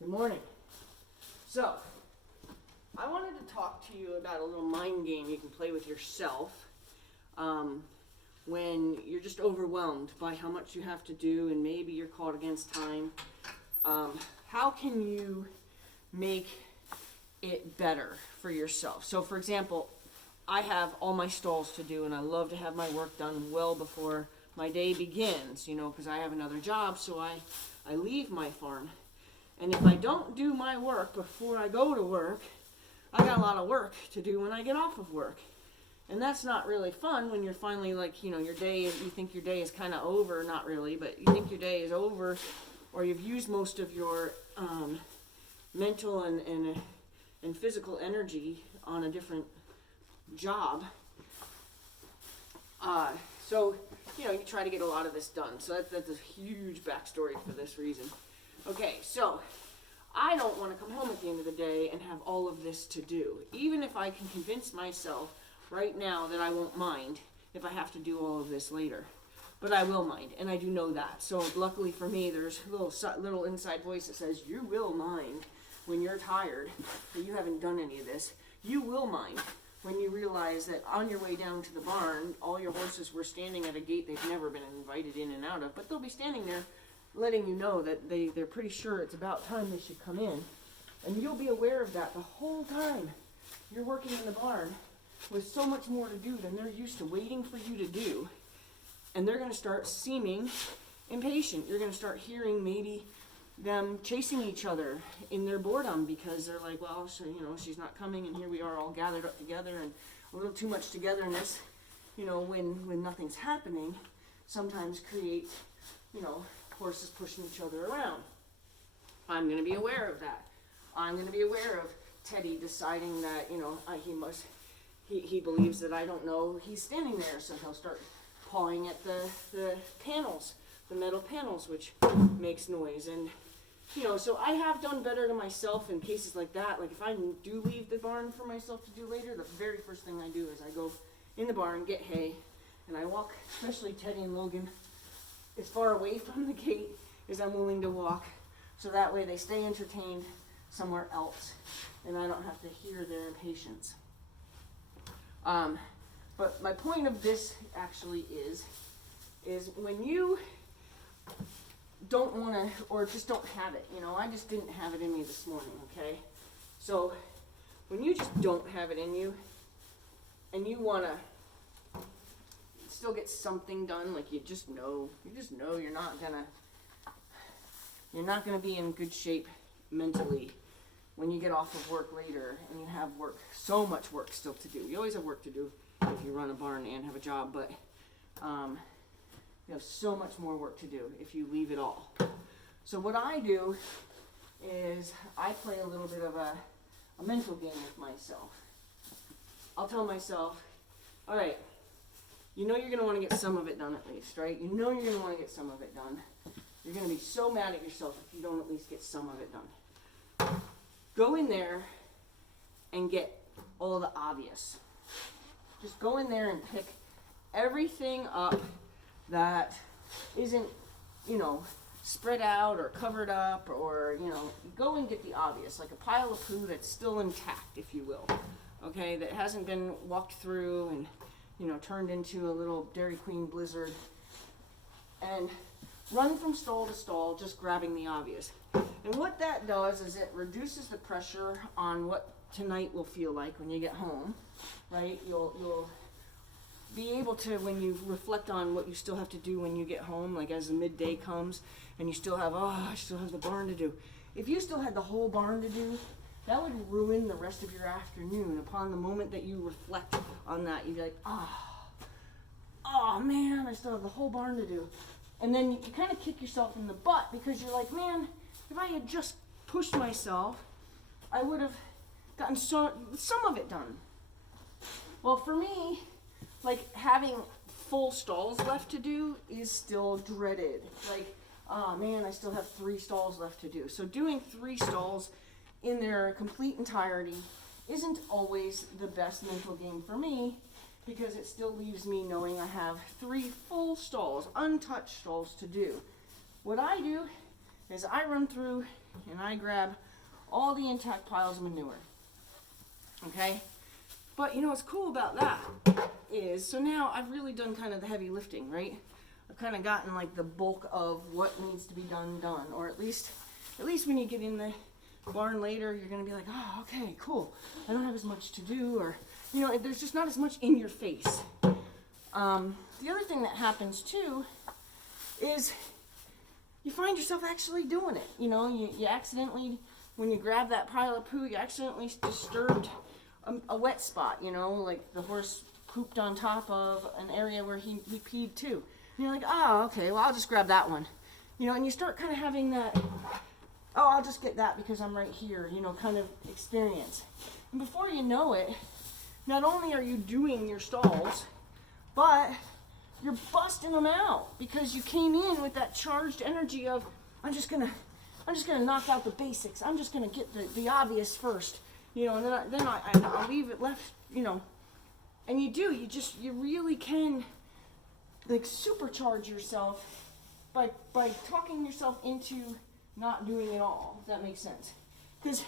Good morning. So, I wanted to talk to you about a little mind game you can play with yourself when you're just overwhelmed by how much you have to do and maybe you're caught against time. How can you make it better for yourself? So, for example, I have all my stalls to do and I love to have my work done well before my day begins, because I have another job, so I leave my farm. And if I don't do my work before I go to work, I got a lot of work to do when I get off of work. And that's not really fun when you're finally your day, you think your day is kind of over, not really, but you think your day is over, or you've used most of your mental and physical energy on a different job. So you try to get a lot of this done. So that's a huge backstory for this reason. Okay, so I don't want to come home at the end of the day and have all of this to do. Even if I can convince myself right now that I won't mind if I have to do all of this later. But I will mind, and I do know that. So luckily for me, there's a little inside voice that says, you will mind when you're tired, that you haven't done any of this. You will mind when you realize that on your way down to the barn, all your horses were standing at a gate they've never been invited in and out of, but they'll be standing there letting you know that they're pretty sure it's about time they should come in. And you'll be aware of that the whole time you're working in the barn with so much more to do than they're used to waiting for you to do. And they're going to start seeming impatient. You're going to start hearing maybe them chasing each other in their boredom because they're like, well, so, she's not coming and here we are all gathered up together, and a little too much togetherness, when nothing's happening, sometimes creates, horses pushing each other around. I'm going to be aware of that. I'm going to be aware of Teddy deciding that, he believes that I don't know he's standing there, so he'll start pawing at the panels, the metal panels, which makes noise. And, so I have done better to myself in cases like that. Like if I do leave the barn for myself to do later, the very first thing I do is I go in the barn, get hay, and I walk, especially Teddy and Logan, as far away from the gate as I'm willing to walk, so that way they stay entertained somewhere else and I don't have to hear their impatience. But my point of this actually is when you don't want to, or just don't have it, I just didn't have it in me this morning, okay? So when you just don't have it in you and you want to still get something done, like you just know you're not gonna be in good shape mentally when you get off of work later and you have so much work still to do. You always have work to do if you run a barn and have a job, but you have so much more work to do if you leave it all. So what I do is I play a little bit of a mental game with myself. I'll tell myself, all right, you're going to want to get some of it done at least, right? You're going to want to get some of it done. You're going to be so mad at yourself if you don't at least get some of it done. Go in there and get all the obvious. Just go in there and pick everything up that isn't, spread out or covered up, or, go and get the obvious, like a pile of poo that's still intact, if you will, okay, that hasn't been walked through and turned into a little Dairy Queen blizzard, and run from stall to stall just grabbing the obvious. And what that does is it reduces the pressure on what tonight will feel like when you get home, right? You'll be able to, when you reflect on what you still have to do when you get home, like as the midday comes and you still have, I still have the barn to do. If you still had the whole barn to do, that would ruin the rest of your afternoon. Upon the moment that you reflect on that, you'd be like, oh man, I still have the whole barn to do. And then you kind of kick yourself in the butt because you're like, man, if I had just pushed myself, I would have gotten some of it done. Well, for me, like having full stalls left to do is still dreaded. Like, oh man, I still have 3 stalls left to do. So doing 3 stalls in their complete entirety isn't always the best mental game for me, because it still leaves me knowing I have 3 full stalls, untouched stalls to do. What I do is I run through and I grab all the intact piles of manure. Okay? But you know what's cool about that is, so now I've really done kind of the heavy lifting, right? I've kind of gotten like the bulk of what needs to be done, or at least when you get in the barn later, you're going to be like, oh, okay, cool. I don't have as much to do, or, you know, there's just not as much in your face. The other thing that happens too is you find yourself actually doing it. You know, you accidentally, when you grab that pile of poo, you accidentally disturbed a wet spot, you know, like the horse pooped on top of an area where he peed too. And you're like, oh, okay, well, I'll just grab that one. You know, and you start kind of having that, oh, I'll just get that because I'm right here, you know, kind of experience. And before you know it, not only are you doing your stalls, but you're busting them out because you came in with that charged energy of, I'm just gonna knock out the basics. I'm just gonna get the obvious first, you know, and then I'll leave it left, you know. And you really can like supercharge yourself by talking yourself into not doing it all, if that makes sense. Because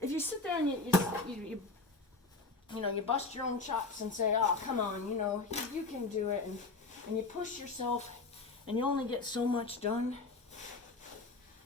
if you sit there and you bust your own chops and say, oh, come on, you know, you can do it, and you push yourself and you only get so much done,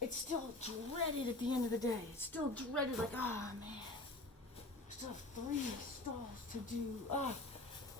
it's still dreaded at the end of the day. It's still dreaded, like, oh man, I still have 3 stalls to do. Oh.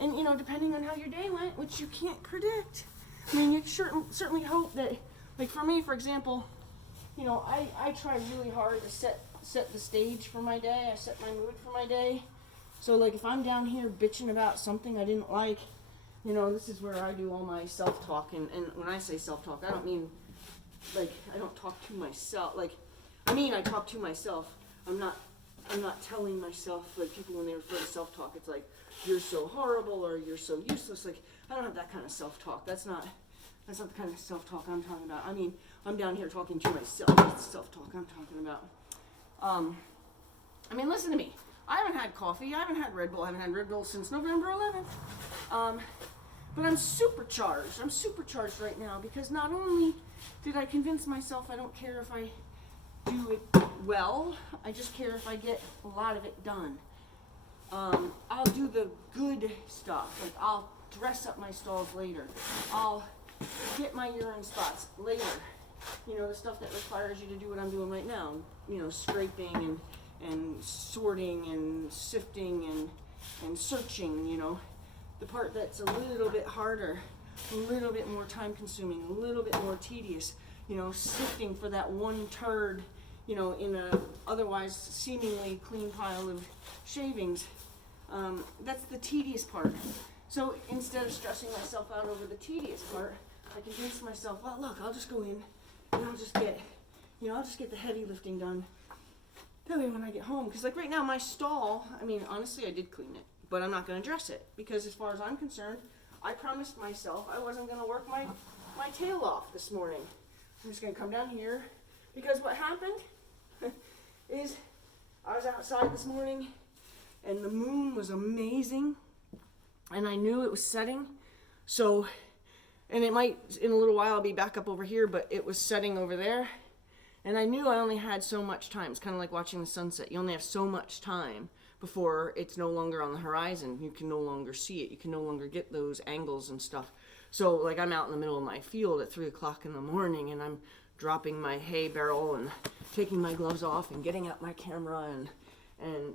And, you know, depending on how your day went, which you can't predict. I mean, you certainly hope that, like for me, for example, you know, I try really hard to set the stage for my day. I set my mood for my day. So, like, if I'm down here bitching about something I didn't like, you know, this is where I do all my self-talk. And when I say self-talk, I don't mean, like, I don't talk to myself. Like, I mean, I talk to myself. I'm not telling myself, like, people when they refer to self-talk, it's like, you're so horrible or you're so useless. Like, I don't have that kind of self-talk. That's not the kind of self-talk I'm talking about. I mean, I'm down here talking to myself. That's self-talk I'm talking about. I mean, listen to me. I haven't had coffee. I haven't had Red Bull. I haven't had Red Bull since November 11th. But I'm supercharged. I'm supercharged right now because not only did I convince myself I don't care if I do it well, I just care if I get a lot of it done. I'll do the good stuff. Like, I'll dress up my stalls later. I'll get my urine spots later. You know, the stuff that requires you to do what I'm doing right now. You know, scraping and sorting and sifting and searching, you know. The part that's a little bit harder, a little bit more time consuming, a little bit more tedious, you know, sifting for that one turd, you know, in a otherwise seemingly clean pile of shavings. That's the tedious part. So instead of stressing myself out over the tedious part, I convince myself, well, look, I'll just go in and I'll just get the heavy lifting done. That way when I get home, because like right now my stall, I mean, honestly, I did clean it, but I'm not going to dress it because as far as I'm concerned, I promised myself I wasn't going to work my tail off this morning. I'm just going to come down here because what happened is I was outside this morning and the moon was amazing and I knew it was setting. So, and it might, in a little while, I'll be back up over here, but it was setting over there. And I knew I only had so much time. It's kind of like watching the sunset. You only have so much time before it's no longer on the horizon. You can no longer see it. You can no longer get those angles and stuff. So, like, I'm out in the middle of my field at 3 o'clock in the morning, and I'm dropping my hay barrel and taking my gloves off and getting out my camera and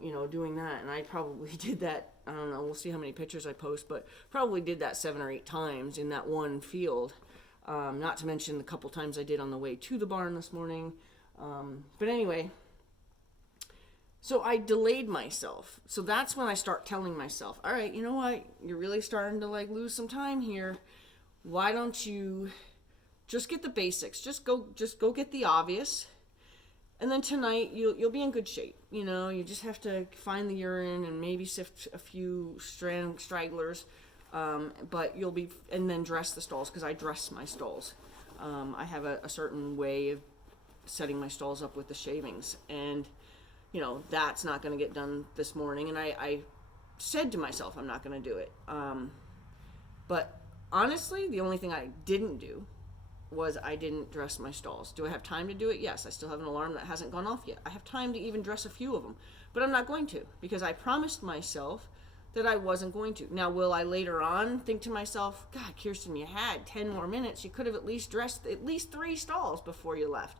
you know, doing that. And I probably did that, I don't know, we'll see how many pictures I post, but probably did that 7 or 8 times in that one field. Not to mention the couple times I did on the way to the barn this morning. But anyway, so I delayed myself. So that's when I start telling myself, all right, you know what? You're really starting to like lose some time here. Why don't you just get the basics? Just go get the obvious. And then tonight you'll be in good shape. You know, you just have to find the urine and maybe sift a few stragglers. But you'll be, and then dress the stalls, because I dress my stalls. I have a certain way of setting my stalls up with the shavings, and you know, that's not going to get done this morning, and I said to myself I'm not going to do it. But honestly, the only thing I didn't do was I didn't dress my stalls. Do I have time to do it? Yes. I still have an alarm that hasn't gone off yet. I have time to even dress a few of them, but I'm not going to, because I promised myself that I wasn't going to. Now, will I later on think to myself, God, Kirsten, you had 10 more minutes. You could have at least dressed at least 3 stalls before you left.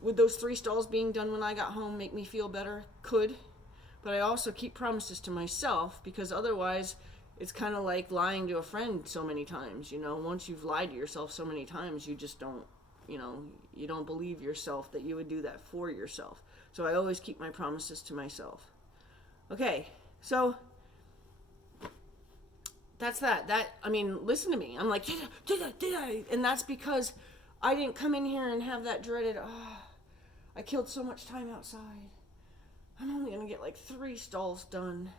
Would those 3 stalls being done when I got home make me feel better? Could. But I also keep promises to myself, because otherwise it's kind of like lying to a friend so many times. Once you've lied to yourself so many times, you just don't, you don't believe yourself that you would do that for yourself. So I always keep my promises to myself. Okay, so that's that. Listen to me. I'm like, did I? And that's because I didn't come in here and have that dreaded, I killed so much time outside. I'm only going to get like 3 stalls done.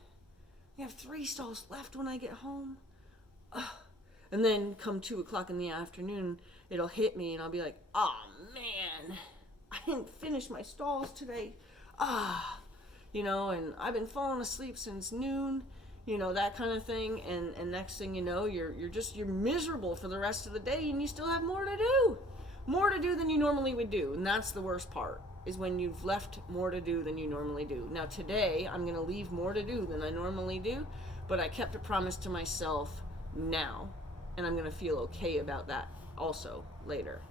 I have 3 stalls left when I get home. And then come 2 o'clock in the afternoon, it'll hit me and I'll be like, oh man, I didn't finish my stalls today. And I've been falling asleep since noon, that kind of thing. And next thing you know, you're miserable for the rest of the day, and you still have more to do than you normally would do. And that's the worst part, is when you've left more to do than you normally do. Now today, I'm going to leave more to do than I normally do, but I kept a promise to myself now, and I'm going to feel okay about that also later.